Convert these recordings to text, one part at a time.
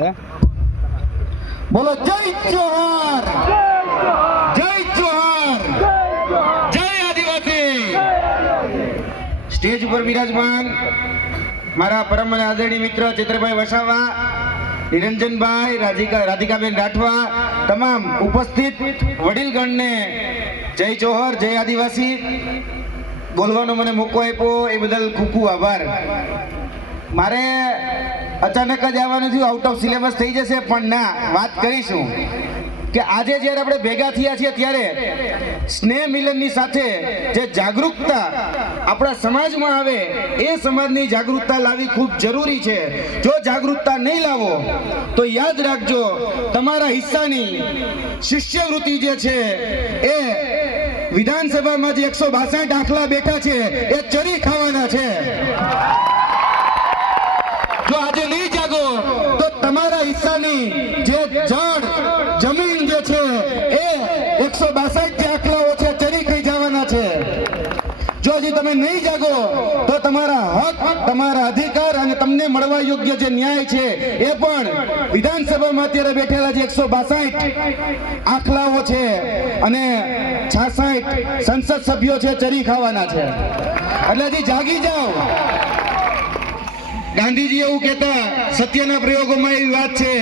બોલો જય જોહાર, જય જોહાર, જય આદિવાસી. સ્ટેજ ઉપર બિરાજમાન મારા પરમ આદરણીય મિત્ર ચિત્રભાઈ વસાવા, નિરંજનભાઈ, રાધિકાબેન રાઠવા, તમામ ઉપસ્થિત વડીલગણને જય જોહર, જય આદિવાસી. બોલવાનો મને મોકો આપ્યો એ બદલ ખૂબ ખૂબ આભાર. મારે અચાનક જ આવવાનું થયું, આઉટ ઓફ સિલેબસ થઈ જશે, પણ ના, વાત કરીશું કે આજે જ્યારે આપણે ભેગા થયા છીએ ત્યારે સ્નેહ મિલનની સાથે જે જાગૃતતા આપણા સમાજમાં આવે એ સમાજની જાગૃતતા લાવવી ખૂબ જરૂરી છે. જો જાગૃતતા નહીં લાવો તો યાદ રાખજો, તમારા હિસ્સાની શિષ્યવૃત્તિ જે છે એ વિધાનસભામાં જે 162 દાખલા બેઠા છે એ ચરી ખાવાના છે. જો આજે નહીં જાગો તો તમારા હિસ્સાની જે જળ જમીન જે છે એ 162 દાખલાઓ છે ચરી ખાઈ જવાના છે. જો હજી તમે નહીં જાગો તો તમારા હક, તમારા અધિકાર અને તમને મળવા યોગ્ય જે ન્યાય છે એ પણ વિધાનસભામાં અત્યારે બેઠેલા જે 162 આખલાઓ છે અને 66 સંસદ સભ્યો છે ચરી ખાવાના છે. એટલે હજી જાગી જાઓ. ગાંધીજી એવું કહેતા, સત્યના પ્રયોગોમાં એવી વાત છે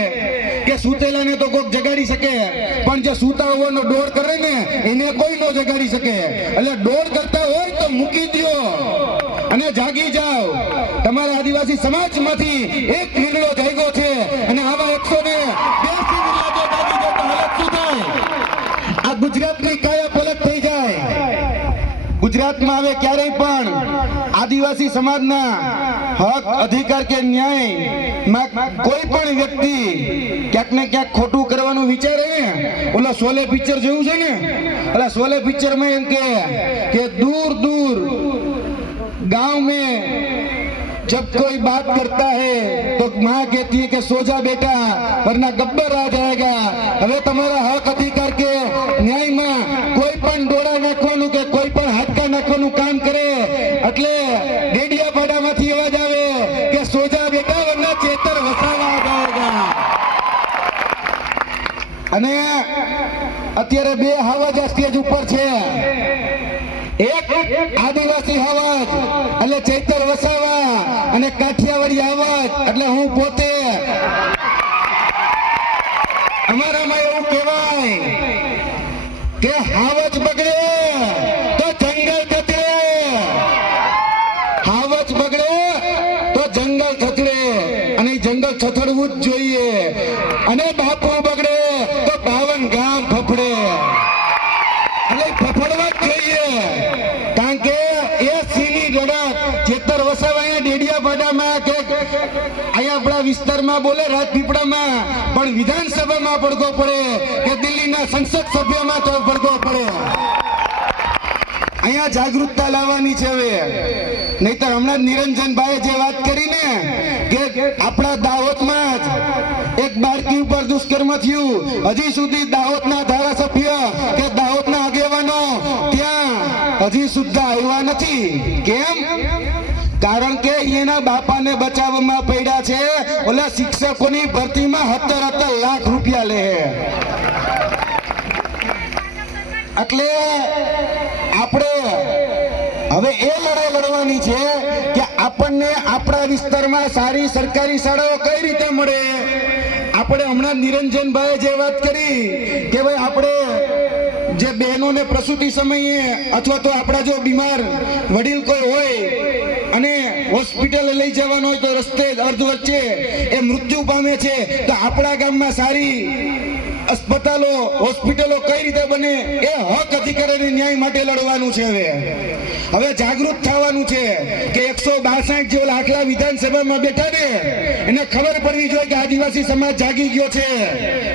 કે સૂતેલાને તો કોક જગાડી શકે, પણ જે સૂતા હોવાનો ડોળ કરે ને એને કોઈ ન જગાડી શકે. એટલે ડોળ કરતા હોય તો મૂકી દો અને જાગી જાઓ. તમારા આદિવાસી સમાજમાંથી એક નિર્ણય જાગ્યો છે અને આવા 182 જાગી જાય તો હાલત શું થાય? આ ગુજરાતની કાયા પલટ થઈ જાય. ગુજરાતમાં હવે ક્યારેય પણ આદિવાસી સમાજના હક, અધિકાર કે ન્યાય કોઈ પણ વ્યક્તિ ક્યાંક ને ક્યાંક ખોટું કરવાનું વિચારે ને, ઓલા શોલે પિક્ચર જોયું છે ને, ઓલા શોલે પિક્ચરમાં એમ કે दूर दूर गांव में जब कोई बात करता है तो माँ कहती है कि सो जा बेटा वरना गब्बर आ जाएगा. હવે તમારા હક, અધિકાર કે ન્યાયમાં કોઈ પણ ડોળા નાખવાનું કે કોઈ પણ હાડકા નાખવાનું કામ કરે એટલે ડેડિયાપાડામાંથી અવાજ આવે કે સો જા બેટા વરના ચેતર વસાવા આ જાયેગા. અને અત્યારે બે હવાજ સ્ટેજ ઉપર છે. એક આદિવાસી અવાજ એટલે ચૈતર વસાવા અને કાઠિયાવાડી અવાજ એટલે હું પોતે. અમારામાં એવું કહેવાય કે હાવજ બગડે તો જંગલ થતરે, હાવજ બગડે તો જંગલ થતરે, અને જંગલ થથડવું જ જોઈએ. અને બાપુ બગડે તો 52 ગામ ફફડે, એટલે ફફડવા જ જોઈએ. કારણ કે એ સિંહની લડત ચેતર વસાવા અહીંયા ડેડિયાપાડામાં કે અહીંયા આપણા વિસ્તારમાં બોલે, રાજપીપળામાં, પણ વિધાનસભામાં પડઘો પડે કે દિલ્હીના સંસદ સભ્યમાં તો પડઘો પડે. અહીંયા જાગૃતતા લાવવાની છે હવે. નહીતર હમણાં નિરંજનભાઈએ જે વાત કરી ને કે આપણા દાહોદમાં જ એક બાળકી ઉપર દુષ્કર્મ થયું, હજી સુધી દાહોદના ધારાસભ્ય કે દાહોદના આગેવાનો ત્યાં હજી સુદ્ધા આવ્યા નથી. કેમ? કારણ કે એના બાપાને બચાવવામાં પડ્યા છે. ઓલા શિક્ષકોની ભરતીમાં 17 લાખ રૂપિયા લે. એટલે આપણે હવે એ લડાઈ લડવાની છે કે આપણને આપણા વિસ્તારમાં સારી સરકારી શાળાઓ કઈ રીતે મળે. આપણે હમણાં નિરંજનભાઈએ જે વાત કરી કે ભાઈ આપણે જે બહેનોને પ્રસૂતિ સમયે અથવા તો આપણા જો બીમાર વડીલ કોઈ હોય અને હોસ્પિટલે લઈ જવાનો હોય તો રસ્તે અર્ધ વચ્ચે એ મૃત્યુ પામે છે, તો આપણા ગામમાં સારી અસ્પતાલો, હોસ્પિટલો કઈ રીતે બને એ હક, અધિકાર અને ન્યાય માટે લડવાનું છે. હવે જાગૃત થવાનું છે કે 162 જેવા આખલા વિધાનસભામાં બેઠા ને એને ખબર પડવી જોઈએ કે આદિવાસી સમાજ જાગી ગયો છે.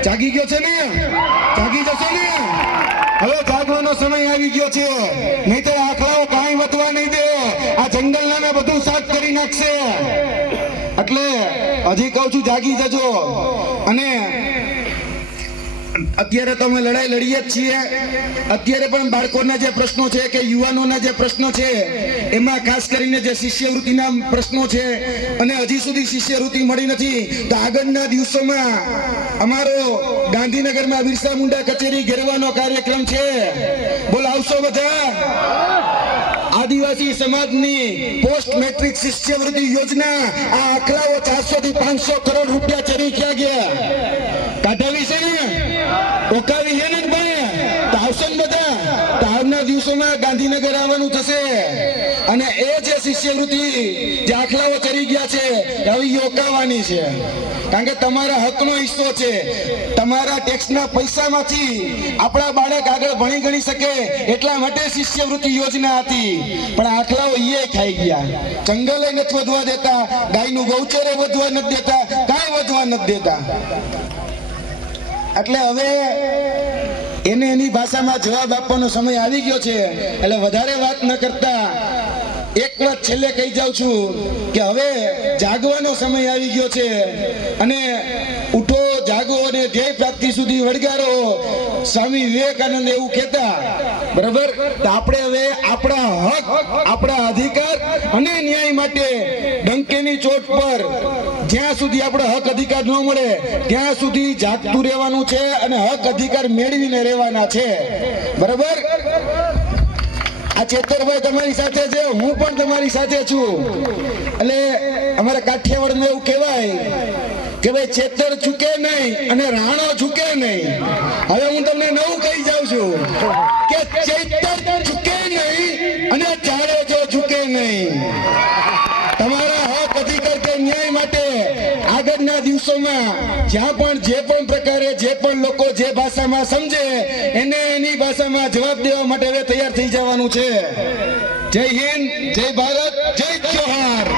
જાગી ગયો છે ને? જાગી જશે ને? હવે જાગવાનો સમય આવી ગયો છે. નહીં તો આખલાઓ કાંઈ વધવા નહીં દે. આ જંગલના બધું સાફ કરી નાખશે. એટલે હજી કહું છું, જાગી જજો. અને અત્યારે તો અમે લડાઈ લડીએ જ છીએ. અત્યારે પણ બાળકોના જે પ્રશ્નો છે કે યુવાનોના જે પ્રશ્નો છે એમાં ખાસ કરીને જે શિષ્યવૃત્તિના પ્રશ્નો છે અને હજી સુધી શિષ્યવૃત્તિ મળી નથી. તો આગળના દિવસોમાં અમારો ગાંધીનગરમાં બિરસા મુંડા કચેરી ઘેરવાનો કાર્યક્રમ છે. બોલ આવશો બધા? આદિવાસી સમાજની પોસ્ટ મેટ્રિક શિષ્યવૃત્તિ યોજના આ આખલાઓ 400 થી 500 કરોડ રૂપિયા ચરી ક્યાં ગયા? કાઢાવી છે ને? ઓકાવી છે ને ભાઈ? તો આવશે ને બધા? તો આવનાર દિવસોમાં ગાંધીનગર આવવાનું થશે અને એ જે શિષ્યવૃત્તિ જે આખલાઓ ચરી ગયા છે હવે ઓકાવાની છે. કારણ કે તમારા હકનો હિસ્સો છે. તમારા ટેક્સના પૈસામાંથી આપણા બાળક આગળ ભણી ગણી શકે એટલા માટે શિષ્યવૃત્તિ યોજના હતી. પણ આખલાઓ એ ખાઈ ગયા. જંગલે નથી વધવા દેતા, ગાયનું ગૌચરે વધવા નથી દેતા, કાંઈ વધવા નથી દેતા. એટલે હવે એને એની ભાષામાં જવાબ આપવાનો સમય આવી ગયો છે. એટલે વધારે વાત ન કરતા એક વાત છેલ્લે કહી જાઉં છું કે હવે જાગવાનો સમય આવી ગયો છે અને ઉઠો જાગો અને ધ્યેય પ્રાપ્તિ સુધી વળગારો. સ્વામી વિવેકાનંદ એવું કહેતા, બરાબર? તો આપણે હવે આપણા હક, આપણા અધિકાર અને ન્યાય માટે ડંકેની ચોટ પર જ્યાં સુધી આપણો હક અધિકાર ન મળે ત્યાં સુધી જાગતું રહેવાનું છે અને હક અધિકાર મેળવીને રહેવાના છે. બરાબર? આ ચેતરભાઈ તમારી સાથે છે, હું પણ તમારી સાથે છું. એટલે અમારા કાઠિયાવાડમાં એવું કહેવાય કે ભાઈ ચેતર ઝૂકે નહીં અને રાણો ઝૂકે નહીં. હવે હું તમને નવું કહી જાઉં છું કે ચેતર ઝૂકે નહીં અને જાડેજો ઝૂકે નહીં. તમારા હક અધિકાર કે ન્યાય માટે આગળના દિવસોમાં જ્યાં પણ જે પણ પ્રકારે જે પણ લોકો જે ભાષામાં સમજે એને એની ભાષામાં જવાબ દેવા માટે હવે તૈયાર થઈ જવાનું છે. જય હિન્દ, જય ભારત, જય જોહાર.